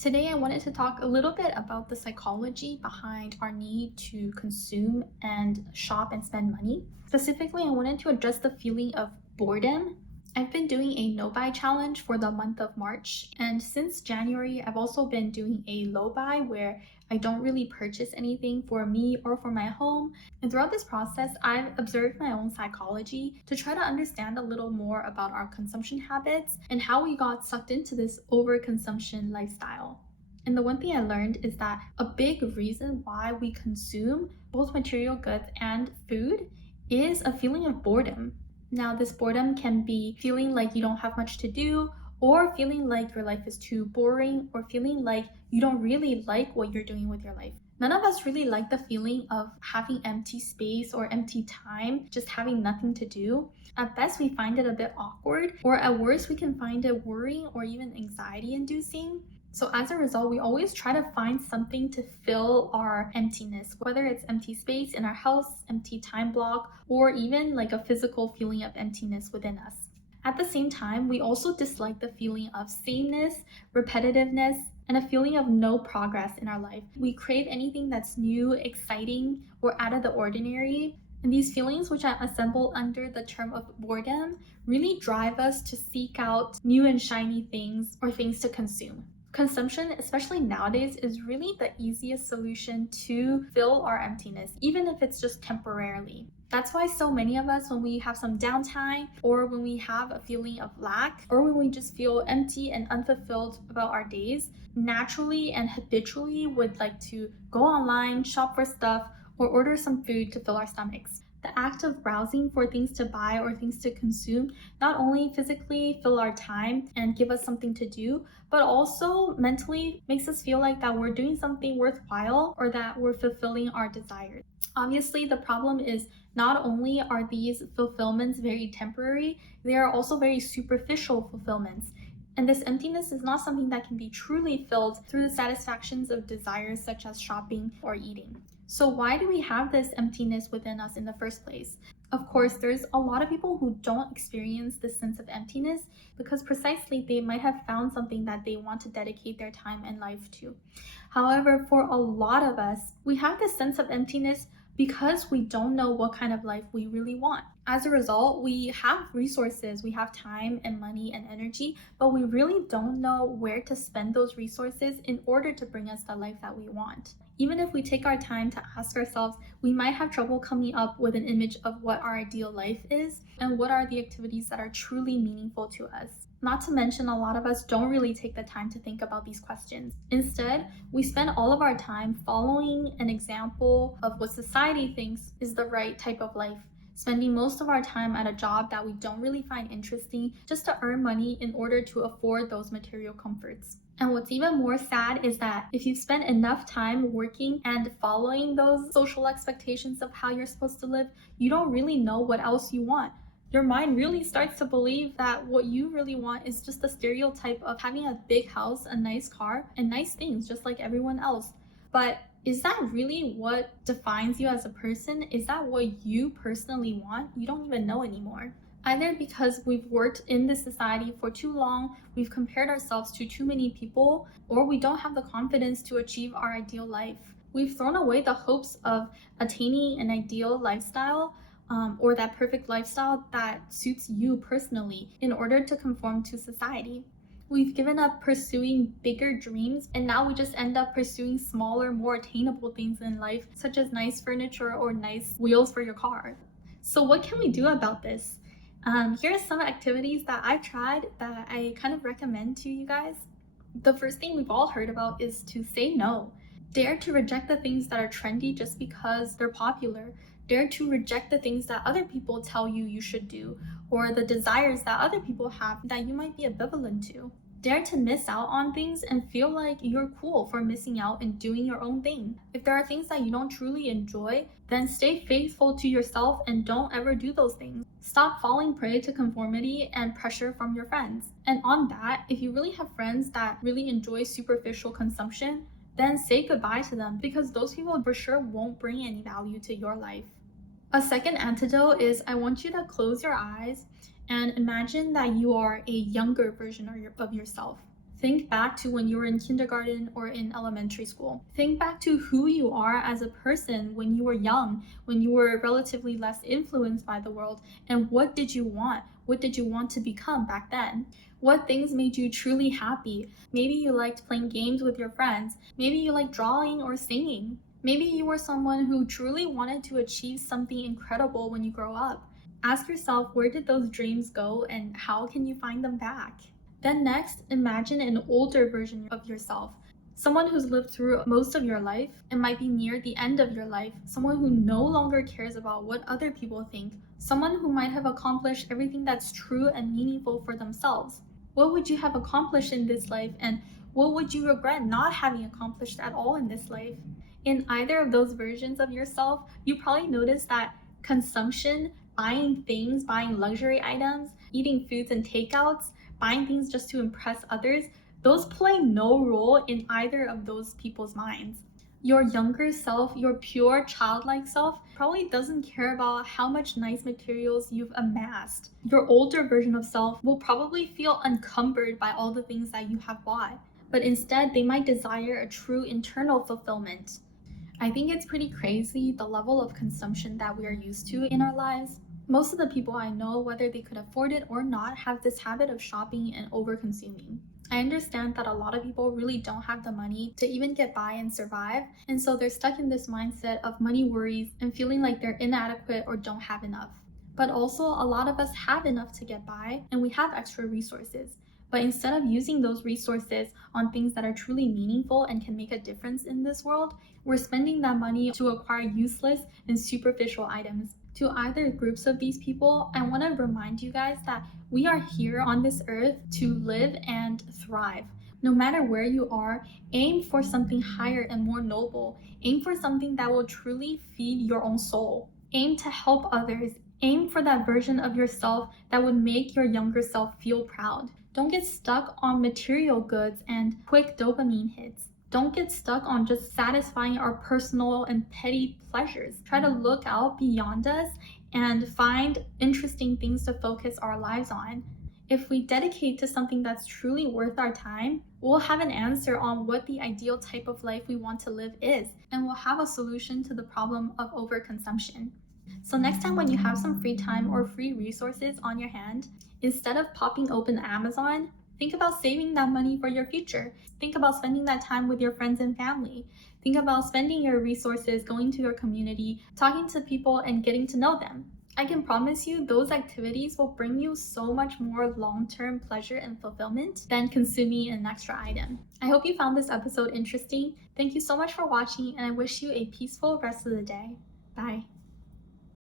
Today, I wanted to talk a little bit about the psychology behind our need to consume and shop and spend money. Specifically, I wanted to address the feeling of boredom. I've been doing a no buy challenge for the month of March, and since January, I've also been doing a low buy where I don't really purchase anything for me or for my home. And throughout this process, I've observed my own psychology to try to understand a little more about our consumption habits and how we got sucked into this overconsumption lifestyle. And the one thing I learned is that a big reason why we consume both material goods and food is a feeling of boredom. Now, this boredom can be feeling like you don't have much to do, or feeling like your life is too boring, or feeling like you don't really like what you're doing with your life. None of us really like the feeling of having empty space or empty time, just having nothing to do. At best, we find it a bit awkward, or at worst, we can find it worrying or even anxiety inducing. So as a result, we always try to find something to fill our emptiness, whether it's empty space in our house, empty time block, or even like a physical feeling of emptiness within us. At the same time, we also dislike the feeling of sameness, repetitiveness, and a feeling of no progress in our life. We crave anything that's new, exciting, or out of the ordinary. And these feelings, which I assemble under the term of boredom, really drive us to seek out new and shiny things or things to consume. Consumption, especially nowadays, is really the easiest solution to fill our emptiness, even if it's just temporarily. That's why so many of us, when we have some downtime, or when we have a feeling of lack, or when we just feel empty and unfulfilled about our days, naturally and habitually would like to go online, shop for stuff, or order some food to fill our stomachs. The act of browsing for things to buy or things to consume not only physically fill our time and give us something to do, but also mentally makes us feel like that we're doing something worthwhile or that we're fulfilling our desires. Obviously, the problem is not only are these fulfillments very temporary, they are also very superficial fulfillments. And this emptiness is not something that can be truly filled through the satisfactions of desires such as shopping or eating. So why do we have this emptiness within us in the first place? Of course, there's a lot of people who don't experience this sense of emptiness because precisely they might have found something that they want to dedicate their time and life to. However, for a lot of us, we have this sense of emptiness because we don't know what kind of life we really want. As a result, we have resources, we have time and money and energy, but we really don't know where to spend those resources in order to bring us the life that we want. Even if we take our time to ask ourselves, we might have trouble coming up with an image of what our ideal life is and what are the activities that are truly meaningful to us. Not to mention, a lot of us don't really take the time to think about these questions. Instead, we spend all of our time following an example of what society thinks is the right type of life, spending most of our time at a job that we don't really find interesting just to earn money in order to afford those material comforts. And what's even more sad is that if you've spent enough time working and following those social expectations of how you're supposed to live, you don't really know what else you want. Your mind really starts to believe that what you really want is just the stereotype of having a big house, a nice car, and nice things just like everyone else. But is that really what defines you as a person? Is that what you personally want? You don't even know anymore. Either because we've worked in this society for too long, we've compared ourselves to too many people, or we don't have the confidence to achieve our ideal life. We've thrown away the hopes of attaining an ideal lifestyle or that perfect lifestyle that suits you personally in order to conform to society. We've given up pursuing bigger dreams, and now we just end up pursuing smaller, more attainable things in life, such as nice furniture or nice wheels for your car. So what can we do about this? Here are some activities that I've tried that I kind of recommend to you guys. The first thing we've all heard about is to say no. Dare to reject the things that are trendy just because they're popular. Dare to reject the things that other people tell you you should do, or the desires that other people have that you might be ambivalent to. Dare to miss out on things and feel like you're cool for missing out and doing your own thing. If there are things that you don't truly enjoy, then stay faithful to yourself and don't ever do those things. Stop falling prey to conformity and pressure from your friends. And on that, if you really have friends that really enjoy superficial consumption, then say goodbye to them because those people for sure won't bring any value to your life. A second antidote is I want you to close your eyes and imagine that you are a younger version of yourself. Think back to when you were in kindergarten or in elementary school. Think back to who you are as a person when you were young, when you were relatively less influenced by the world, and what did you want? What did you want to become back then? What things made you truly happy? Maybe you liked playing games with your friends. Maybe you liked drawing or singing. Maybe you were someone who truly wanted to achieve something incredible when you grow up. Ask yourself, where did those dreams go and how can you find them back? Then next, imagine an older version of yourself. Someone who's lived through most of your life and might be near the end of your life. Someone who no longer cares about what other people think. Someone who might have accomplished everything that's true and meaningful for themselves. What would you have accomplished in this life, and what would you regret not having accomplished at all in this life? In either of those versions of yourself, you probably notice that consumption, buying things, buying luxury items, eating foods and takeouts, buying things just to impress others, those play no role in either of those people's minds. Your younger self, your pure childlike self, probably doesn't care about how much nice materials you've amassed. Your older version of self will probably feel encumbered by all the things that you have bought, but instead they might desire a true internal fulfillment. I think it's pretty crazy the level of consumption that we are used to in our lives. Most of the people I know, whether they could afford it or not, have this habit of shopping and over consuming. I understand that a lot of people really don't have the money to even get by and survive, and so they're stuck in this mindset of money worries and feeling like they're inadequate or don't have enough. But also, a lot of us have enough to get by and we have extra resources. But instead of using those resources on things that are truly meaningful and can make a difference in this world, we're spending that money to acquire useless and superficial items. To either groups of these people, I want to remind you guys that we are here on this earth to live and thrive. No matter where you are, aim for something higher and more noble. Aim for something that will truly feed your own soul. Aim to help others. Aim for that version of yourself that would make your younger self feel proud. Don't get stuck on material goods and quick dopamine hits. Don't get stuck on just satisfying our personal and petty pleasures. Try to look out beyond us and find interesting things to focus our lives on. If we dedicate to something that's truly worth our time, we'll have an answer on what the ideal type of life we want to live is, and we'll have a solution to the problem of overconsumption. So next time when you have some free time or free resources on your hand, instead of popping open Amazon, think about saving that money for your future. Think about spending that time with your friends and family. Think about spending your resources going to your community, talking to people and getting to know them. I can promise you those activities will bring you so much more long-term pleasure and fulfillment than consuming an extra item. I hope you found this episode interesting. Thank you so much for watching, and I wish you a peaceful rest of the day. Bye.